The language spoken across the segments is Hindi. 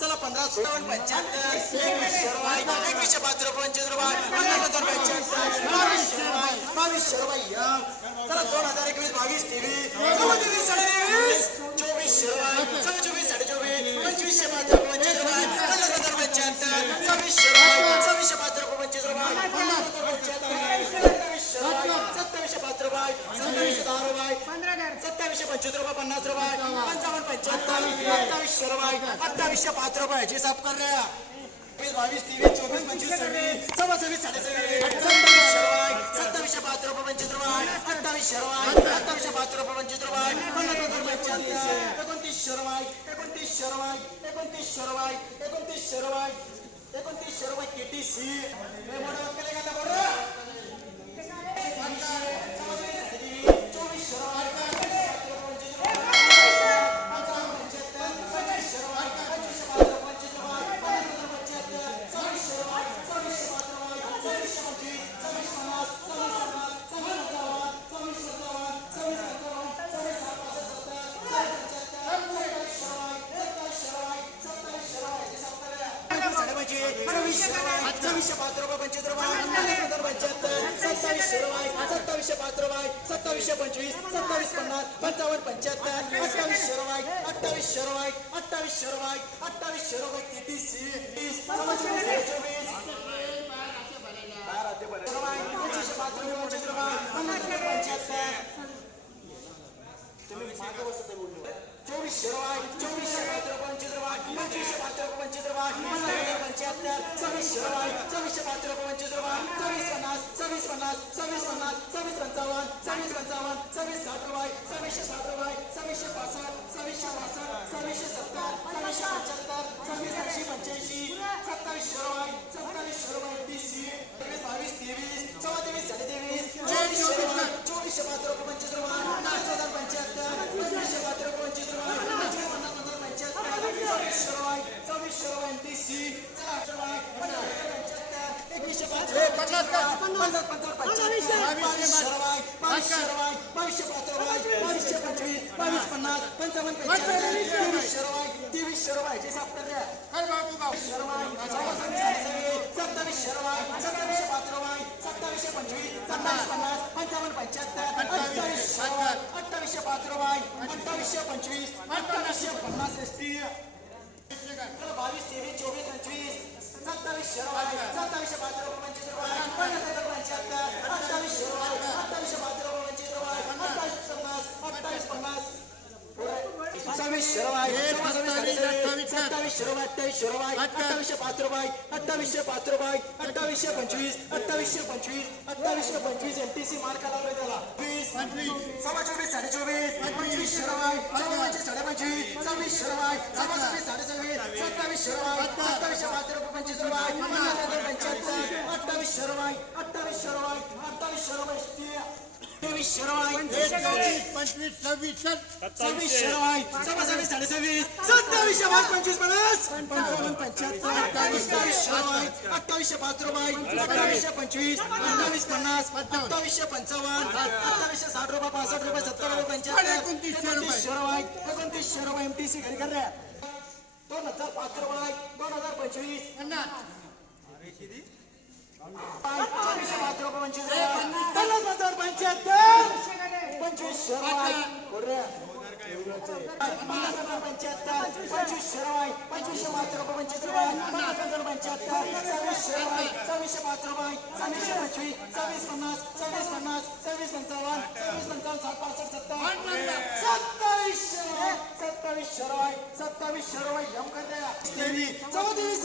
चला पंधरा सोळा पंच्याहत्तर एकवीसशे रुपये एकवीसशे पाच पंचवीस रुपये पन्नास पंच्याहत्तर बावीसशे रुपये बावीसशे रुपये चला दोन हज़ार एकवीस बावीस तेवीस सत्तावीसशे पंचवीस रुपये पन्नास रुपये पंचावन्न. पंच्याहत्तर अठ्ठावीसशे रुपये अठ्ठावीसशे पाच रुपये. हिसाब कर रहे वीस बावीस तेवीस चोवीस पंचवीस सव्वीस सव्वा सव्वीस साडे सव्वीस सत्तावीसशे रुपये सत्तावीसशे पाच रुपये पंचवीस रुपये. अठ्ठावीसशे रुपये अठ्ठावीसशे पाच रुपये पंचवीस रुपये. पन्नास हजार पंच्याहत्तर एकोणतीसशे रुपये एकोणतीसशे रुपये एकोणतीसशे रुपये एकोणतीसशे रुपये एकोणतीसशे रुपये केटीसी सत्तावीसशे पाच रुपये पंचवीस रुपये सत्तावीसशे रुपये सत्तावीसशे पाच रुपये सत्तावीसशे पंचवीस सत्तावीस पन्नास पंचावन्न पंच्याहत्तर अठ्ठावीसशे रुपये अठ्ठावीसशे रुपये अठ्ठावीसशे रुपये अठ्ठावीसशे रुपये किती सी तीस चोवीस चोवीस पंचवीसशे पाच रुपये पंचवीस रुपये पन्नास रुपये पंच्याहत्तर चोवीसशे चोवीसशे पाच रुपये पंचवीस रुपये पंचवीसशे पाच रुपये पंचवीस पंच्याहत्तर सव्वीसशे रुपये सव्वीसशे पाच रुपये पंचवीस रुपये सव्वीस पन्नास सव्वीस पन्नास सव्वीस पन्नास सव्वीस पंचावन्न सव्वीस पंचावन्न सव्वीस साठ रुपये सव्वीसशे साठ रुपये सव्वीसशे पासष्ट सव्वीसशे पासष्ट सव्वीसशे सत्तर सव्वीसशे पंच्याहत्तर सव्वीस ऐंशी पंच्याऐंशी सत्तावीसशे रुपये सत्तावीसशे रुपये तीसशे तेवीस बावीस तेवीस चौदा तेवीस साडे तेवीस चोवीसशे रुपये चोवीसशे पाच रुपये पंचवीस रुपये पाच हज़ार पंच्याहत्तर पंचवीसशे पाच रुपये पंचवीस रुपये पंचवीस पन्नास हज़ार पंच्याहत्तर सव्वीसशे रुपये सव्वीसशे रुपये तीसशे रुपये एकवीसशे पाच रुपये पन्नास पन्नास पन्नास पंच्याहत्तर बावीसशे रुपये बावीसशे रुपये बावीसशे पाच रुपये बावीसशे पंचवीस बावीस पन्नास पंचावन्न पंच्याहत्तर तेवीसशे रुपये तेवीसशे रुपये हिसाब कर द्या सत्तावीसशे रुपये सत्तावीसशे रुपये सत्तावीसशे पाच रुपये सत्तावीसशे पंचवीस सत्तावीस पन्नास पंचावन्न पंच्याहत्तर अठ्ठावीसशे रुपये अठ्ठावीसशे पाच रुपये पंचवीस अठ्ठावीसशे पन्नास एस बावीस तेवीस चोवीस पंचवीस सत्तावीसशे रुपये सत्तावीसशे पाच रुपये पंचवीस रुपये पन्नास हज़ार पंच्याहत्तर अठ्ठावीसशे रुपये अठ्ठावीसशे पाच रुपये पंचवीस रुपये अठ्ठावीस पन्नास अठ्ठावीस पन्नास सव्वीसशे रुपये सत्तावीसशे रुपये अठ्ठावीसशे पाच रुपये अठ्ठावीसशे पाच रुपये अठ्ठावीसशे पंचवीस अठ्ठावीसशे पंचवीस अठ्ठावीसशे पंचवीस मार्क लावले त्याला चोवीसशे रुपये पंचवीस सव्वीस सव्वीसशे रुपये सव्वा सव्वीस साडे सव्वीस सत्तावीसशे पाच पंचवीस पन्नास पंचावन्न पंच्याहत्तर अठ्ठावीसशे रुपये। अठ्ठावीसशे पाच रुपये अठ्ठावीसशे पंचवीस अठ्ठावीस पन्नास अठ्ठावीसशे पंचावन्न अठ्ठावीसशे साठ रुपये पासष्ट रुपये सत्तर रुपये पंच्याहत्तर एकोणतीसशे रुपये. एकोणतीसशे रुपये एकोणतीसशे रुपये एमटीसी घरी कर दोन हज़ार पाच रुपये दोन हज़ार पंचवीस चोवीसशे पाच रुपये पंचवीस पंच्याहत्तर पंचवीसशे रुपये पंचवीसशे पाच रुपये पंचवीस रुपये पन्नास हजार पंच्याहत्तर सव्वीसशे पाच रुपये सव्वीसशे पंचवीस सव्वीस पन्नास सव्वीस पन्नास सव्वीस पंचावन्न सव्वीस पंचावन्न सात पासष्ट सत्तावीसशे रुपये सत्तावीसशे रुपये सत्तावीसशे रुपये यम कर चौतीस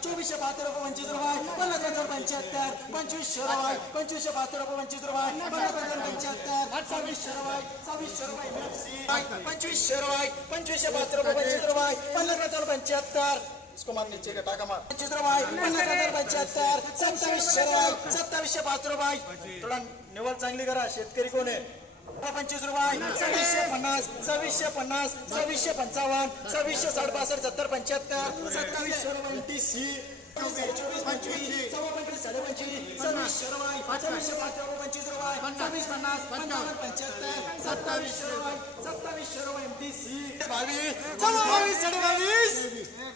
चोवीसशे बहात्तर रुपये पंचवीस रुपये पन्नास हज़ार पंच्याहत्तर पंचवीसशे रुपये पंचवीसशे बहात्तर पंचवीस रुपये पन्नास हज़ार पंच्याहत्तर सव्वीसशे रुपये सव्वीसशे रुपये. पंचवीसशे रुपये पंचवीसशे पंचवीस रुपये हज़ार पंच्याहत्तर इसको मार नीचे का टाका मार पंचवीस रुपये पन्नास हज़ार पंच्याहत्तर सत्तावीसशे रुपये सत्तावीसशे पाच रुपये थोडा निवड चांगली करा शेतकरी कोण पंचवीस रुपये। सव्वीसशे पन्नास सव्वीसशे पन्नास सव्वीसशे पंचावन्न सव्वीसशे साठ बासष्ट सत्तर पंच्याहत्तर। सत्तावीसशे रुपये टी सी चोवीस पंचवीस सव्वा पंचवीस साडे पंचवीस सव्वीसशे रुपये सव्वीसशे पाच पंचवीस रुपये सव्वीस पन्नास पंचावन्न पंच्याहत्तर सत्तावीसशे रुपये सत्तावीसशे रुपये एम सी बावीस सव्वा बावीस साडे बावीस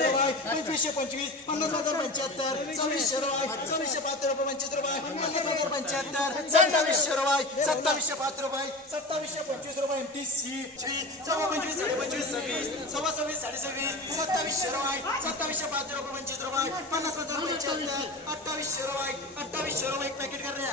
रुपये पंचवीसशे पंचवीस पन्नास हज़ार पंच्याहत्तर सव्वीसशे रुपये सव्वीसशे पाच रुपये पंचवीस रुपये पन्नास हज़ार पंच्याहत्तर सत्तावीसशे रुपये सत्तावीसशे पाच पंचवीस रुपये पंचवीस साडे सव्वीस सत्तावीसशे रुपये सत्तावीसशे पाच रुपये पंचवीस रुपये पन्नास हज़ार पंच्याहत्तर अठ्ठावीसशे रुपये अठ्ठावीसशे रुपये एक पॅकेट करण्या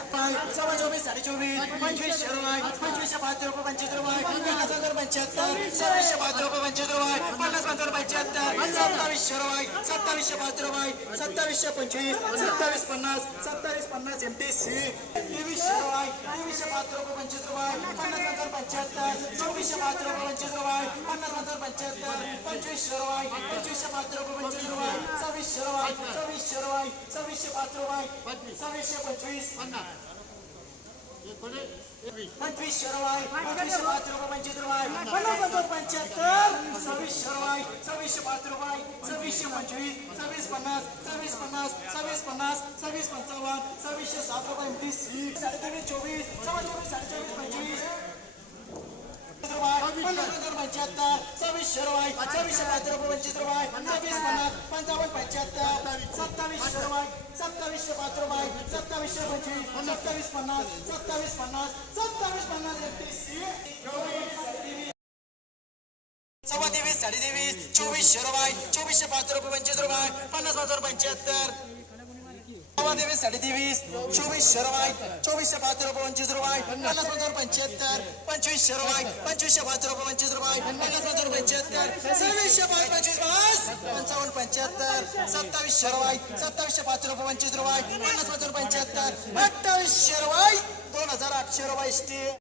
सव्वा चोवीस, साडे चोवीस पंचवीसशे रुपये पंचवीसशे पाच रुपये पंचवीस रुपये पन्नास हज़ार पंच्याहत्तर सव्वीसशे पाच रुपये पंचवीस रुपये पन्नास हज़ार पंच्याहत्तर सत्तावीसशे रुपये सत्तावीसशे पाच रुपये सत्तावीसशे पंचवीस, सत्तावीस पन्नास सत्तावीस पन्नास एम टी सी तेवीसशे रुपये तेवीसशे पाच रुपये पंचवीस रुपये पन्नास हज़ार पंच्याहत्तर चोवीसशे पाच रुपये पंचवीस रुपये पन्नास हज़ार पंच्याहत्तर पंचवीसशे रुपये पंचवीसशे पाच रुपये पंचवीस रुपये सव्वीसशे रुपये सव्वीसशे रुपये सव्वीसशे पाच रुपये सव्वीसशे पंचवीस पंचवीसशे रुपये पंचवीसशे पाच रुपये पंचवीस रुपये पन्नास हज़ार पंच्याहत्तर सव्वीसशे रुपये सव्वीसशे पाच रुपये सव्वीसशे पंचवीस सव्वीस पन्नास सव्वीस पन्नास सव्वीस पन्नास सव्वीस पंचावन्न सव्वीसशे सात रुपये तीस साडे तेवीस चोवीस सव्वा चोवीस साडे चोवीस पंचवीस सव्वीसशे अठ्ठावीस सव्वीसशे पाच रुपये पंचवीस सव्वीस पन्नास पंचावन्न पंच्याहत्तर सत्तावीस रुपये सत्तावीसशे पाच रुपये सत्तावीसशे पंचवीस सत्तावीस पन्नास सत्तावीस पन्नास सत्तावीस पन्नास एकतीस सव्वा तेवीस साडेतेवीस चोवीस चोवीसशे चोवीसशे पाच रुपये पंचवीस रुपये पन्नास हजार पंच्याहत्तर. सव्वा तेवीस चोवीसशे रुपये चोवीसशे पाच रुपये पंचवीस रुपये पन्नास हजार पंच्याहत्तर पंचवीसशे रुपये पंचवीसशे पाच रुपये पंचवीस रुपये पन्नास हजार पंच्याहत्तर सव्वीसशे पाच पंचवीस पाच पंचावन्न पंच्याहत्तर सत्तावीसशे रुपये सत्तावीसशे पाच रुपये पंचवीस रुपये पन्नास हजार पंच्याहत्तर अठ्ठावीसशे रुपये दोन हजार आठशे रुपये